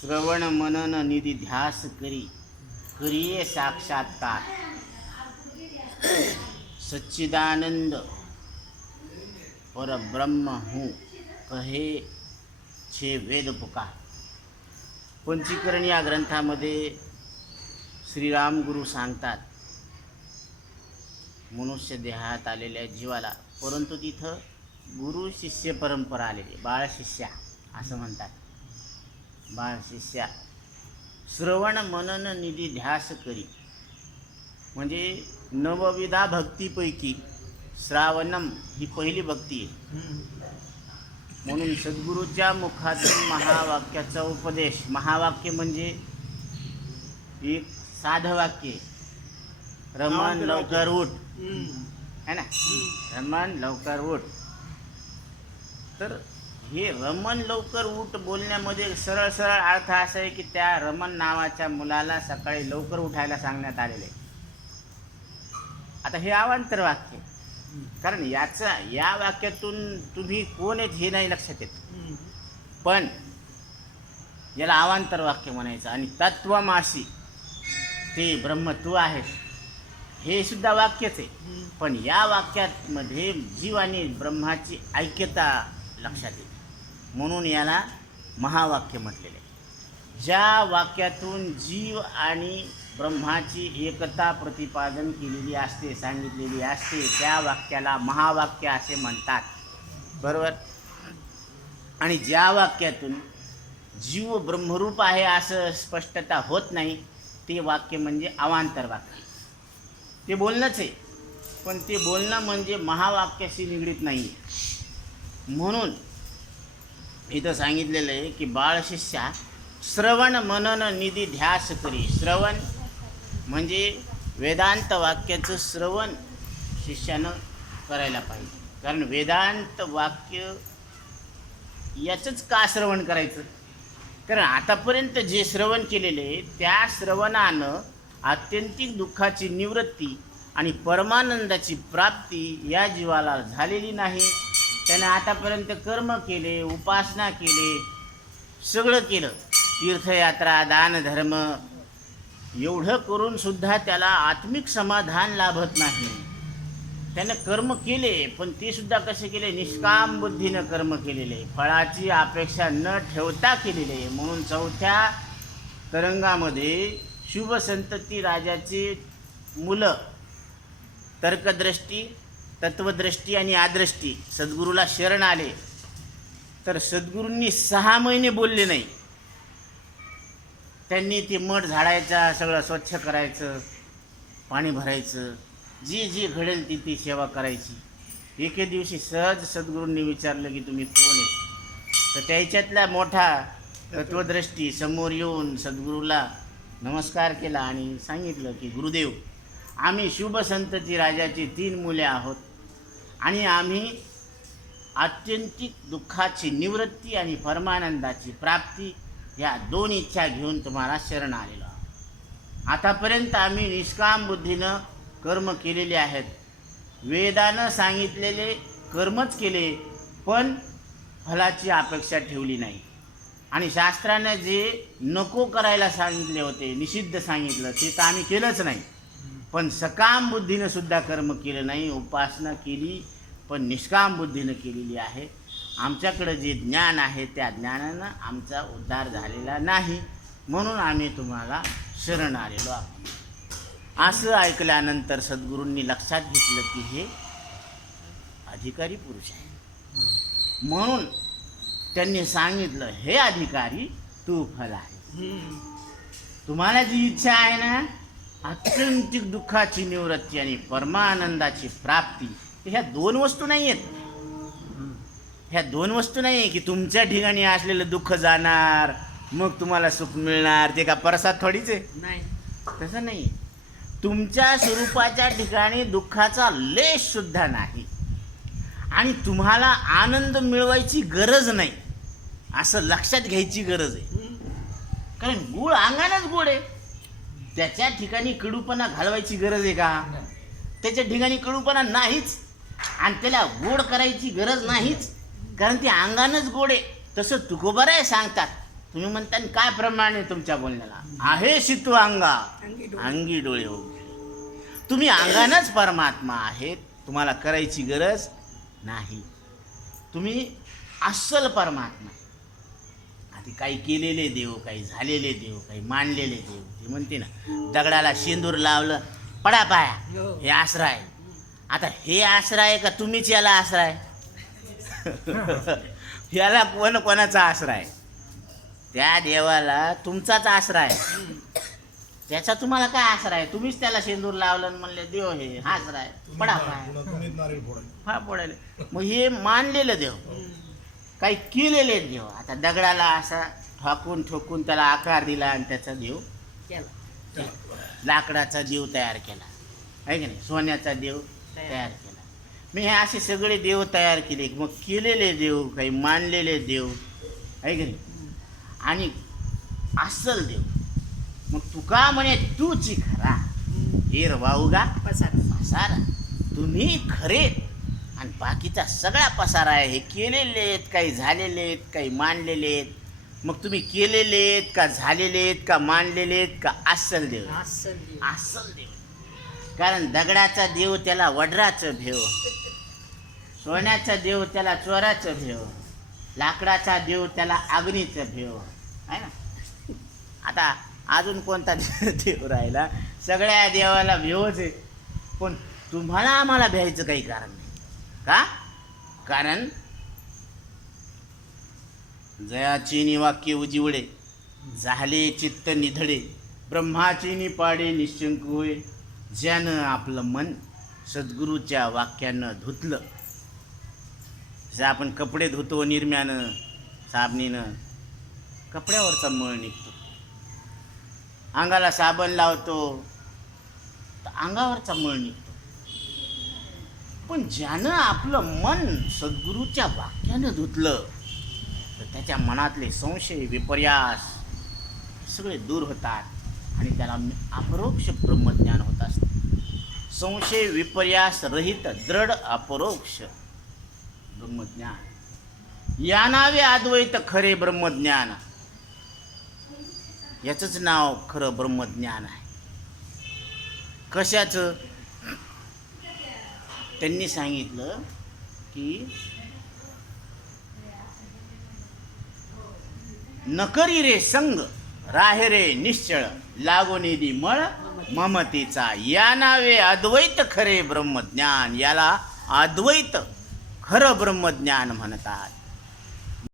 श्रवण मनन निधी ध्यास करी करिये साक्षात्कार। सच्चिदानंद परब्रह्म हूँ कहे छे वेद पुकार। पंचीकरण या ग्रंथामध्ये श्रीराम गुरु सांगतात मनुष्य देहात आलेल्या जीवाला परंतु तिथं गुरु शिष्य परंपरा आलेली बाळ शिष्या असं म्हणतात. बाळ शिष्या श्रवण मनन निधी ध्यास करी. म्हणजे नवविधा भक्तीपैकी श्रावणम ही पहिली भक्ती आहे. म्हणून सद्गुरूच्या मुखातून महावाक्याचा उपदेश महावाक्य म्हणजे एक साधं वाक्य. रमण लवकर उठ. है ना? रमण लवकर उठ. तर हे रमण लवकर उठ बोलण्यामध्ये सरळ सरळ अर्थ असा आहे की त्या रमण नावाच्या मुलाला सकाळी लवकर उठायला सांगण्यात आलेले. आता हे अवांतर वाक्य. कारण याचा या वाक्यातून तुम्ही कोण आहेत हे नाही लक्षात येत पण याला अवांतर वाक्य म्हणायचं आणि तत्वमाशी ते ब्रह्म तू आहेस हे सुद्धा वाक्यच आहे पण या वाक्यात मध्ये जीव आणि ब्रह्माची ऐक्यता लक्षात येते म्हणून याला महावाक्य म्हटलेले ज्या वाक्यातून जीव आणि ब्रह्माची एकता प्रतिपादन केलेली असते सांगितलेली असते त्या वाक्याला महावाक्य असे म्हणतात. बरोबर? आणि ज्या वाक्यातून जीव ब्रह्मरूप आहे असं स्पष्टता होत नाही ते वाक्य म्हणजे अवांतर वाक्य. ते बोलणंच आहे पण ते बोलणं म्हणजे महावाक्याशी निगडीत नाही आहे म्हणून इथं सांगितलेलं आहे की बाळशिष्या श्रवण मनन निधी ध्यास करी. श्रवण म्हणजे वेदांत वाक्याचं श्रवण शिष्यानं करायला पाहिजे. कारण वेदांत वाक्य याचंच का श्रवण करायचं? कारण आतापर्यंत जे श्रवण केलेले आहे, त्या श्रवणानं आत्यंतिक दुःखाची निवृत्ती आणि परमानंदाची प्राप्ती या जीवाला झालेली नाही. त्याने आतापर्यंत कर्म केले उपासना केले सगळं केलं. तीर्थयात्रा दान धर्म एवढं करून सुद्धा त्याला आत्मिक समाधान लाभत नाही. त्यानं कर्म केले पण ते सुद्धा कसे केले? निष्काम बुद्धीनं कर्म केलेले. फळाची अपेक्षा न ठेवता केलेले. म्हणून चौथ्या तरंगामध्ये शुभ संतती राजाची मुलं तर्कदृष्टी तत्वदृष्टी आणि आदृष्टी सद्गुरूला शरण आले. तर सद्गुरूंनी सहा महिने बोलले नाही. त्यांनी ते मठ झाडायचा सगळं स्वच्छ करायचं पाणी भरायचं जी जी घडेल ती ती सेवा करायची. एके दिवशी सहज सद्गुरूंनी विचारलं की तुम्ही कोण आहे? तर त्याच्यातला मोठा तत्वदृष्टी समोर येऊन सद्गुरूला नमस्कार केला आणि सांगितलं की गुरुदेव आम्ही शुभ संतती राजाची तीन मुले आहोत. आणि आम्ही आत्यंतिक दुःखाची निवृत्ती आणि परमानंदाची प्राप्ती या दोन इच्छा घेऊन तुम्हाला शरण आलेलो आहोत. आतापर्यंत आम्ही निष्काम बुद्धीनं कर्म केलेले आहेत. वेदानं सांगितलेले कर्मच केले पण फलाची अपेक्षा ठेवली नाही. आणि शास्त्रानं जे नको करायला सांगितले होते निषिद्ध सांगितलं ते तर आम्ही केलंच नाही. पण सकाम बुद्धीनं सुद्धा कर्म केलं नाही उपासना केली पण निष्काम बुद्धीनं केलेली आहे. आमच्याकडं जे ज्ञान आहे त्या ज्ञानानं आमचा उद्धार झालेला नाही. म्हणून आम्ही तुम्हाला शरण आलेलो आहोत. असं ऐकल्यानंतर सद्गुरूंनी लक्षात घेतलं की हे अधिकारी पुरुष आहे म्हणून त्यांनी सांगितलं हे अधिकारी तू फल आहे. तुम्हाला जी इच्छा आहे ना आत्यंतिक दुःखाची निवृत्ती आणि परमानंदाची प्राप्ती ह्या दोन वस्तू नाही आहेत ह्या दोन वस्तू नाही आहे की तुमच्या ठिकाणी असलेलं दुःख जाणार मग तुम्हाला सुख मिळणार ते का परसाद थोडीच आहे? नाही. तसं नाही तुमच्या स्वरूपाच्या ठिकाणी दुःखाचा लेश सुद्धा नाही. आणि तुम्हाला आनंद मिळवायची गरज नाही. असं लक्षात घ्यायची गरज आहे. कारण गुळ अंगानच गोड आहे. त्याच्या ठिकाणी कडूपणा घालवायची गरज आहे का? त्याच्या ठिकाणी कडूपणा नाहीच. आणि त्याला गोड करायची गरज नाहीच. कारण ते अंगानच गोड आहे. तसं तुकोबाराय सांगतात. तुम्ही म्हणता "न काय प्रमाण आहे तुमच्या बोलण्याला? आहे शितू अंगा. अंगी डोळे. अंगी डोळे उघडे तुम्ही अंगानच परमात्मा आहेत. तुम्हाला करायची गरज नाही. तुम्ही अस्सल परमात्मा आधी काही केलेले देव काही झालेले देव काही मानलेले देव. ते म्हणते ना दगडाला शेंदूर लावलं पडा पाया हो. हे आसरा आहे आता हे आसरा आहे का तुम्हीच याला आसरा आहे याला कोण कोणाचा आसरा आहे त्या देवाला तुमचाच आसरा आहे त्याचा तुम्हाला काय आसरा आहे तुम्हीच त्याला शेंदूर लावलं म्हणले देव हे हा आसरा आहे पडा पाया हा पडायला मग हे मानलेलं देव. काही केलेले देव आता दगडाला असा ठोकून ठोकून त्याला आकार दिला आणि त्याचा देव केला. लाकडाचा देव तयार केला. आहे की नाही? सोन्याचा देव तयार. केला. मी हे असे सगळे देव तयार केले. मग केलेले देव काही मानलेले देव आहे की नाही? आणि अस्सल देव. मग तुका म्हणे तूच खरा. हेर वाऊगा पसार. पसारा. तुम्ही खरे. आणि बाकीचा सगळा पसारा आहे हे केलेले आहेत काही झालेले आहेत काही मानलेले आहेत. मग तुम्ही केलेले आहेत का झालेले आहेत का मानलेले आहेत का अस्सल देव? अस्सल देव. कारण दगडाचा देव त्याला वडराचं भेव. सोन्याचा देव त्याला चोराचं भेव. लाकडाचा देव त्याला अग्नीचं भेव. आहे ना? आता अजून कोणता देव राहिला? सगळ्या देवाला भेवच आहे. पण तुम्हाला आम्हाला भ्यायचं काही कारण का? कारण? जयाचीनी वाक्य उजिवडे झाले चित्त निधडे ब्रह्माचीनी पाडे निश्चंक होय. ज्यानं आपलं मन सद्गुरूच्या वाक्यानं धुतलं. जसं आपण कपडे धुतो निरम्यानं साबणीनं कपड्यावरचा मळ निघतो. अंगाला साबण लावतो तर अंगावरचा मळ निघतो. पण ज्यानं आपलं मन सद्गुरूच्या वाक्यानं धुतलं तर त्याच्या मनातले संशय विपर्यास सगळे दूर होतात आणि त्याला अपरोक्ष ब्रह्मज्ञान होत असते. संशय विपर्यास रहित दृढ अपरोक्ष ब्रह्मज्ञान. या नावे अद्वैत खरे ब्रह्मज्ञान. याचंच नाव खरं ब्रह्मज्ञान आहे. कशाचं? त्यांनी सांगितलं की नकरी रे संग राहे रे निश्चळ लागो निधी मळ ममतेचा या नावे अद्वैत खरे ब्रह्मज्ञान याला अद्वैत खरं ब्रह्मज्ञान म्हणतात.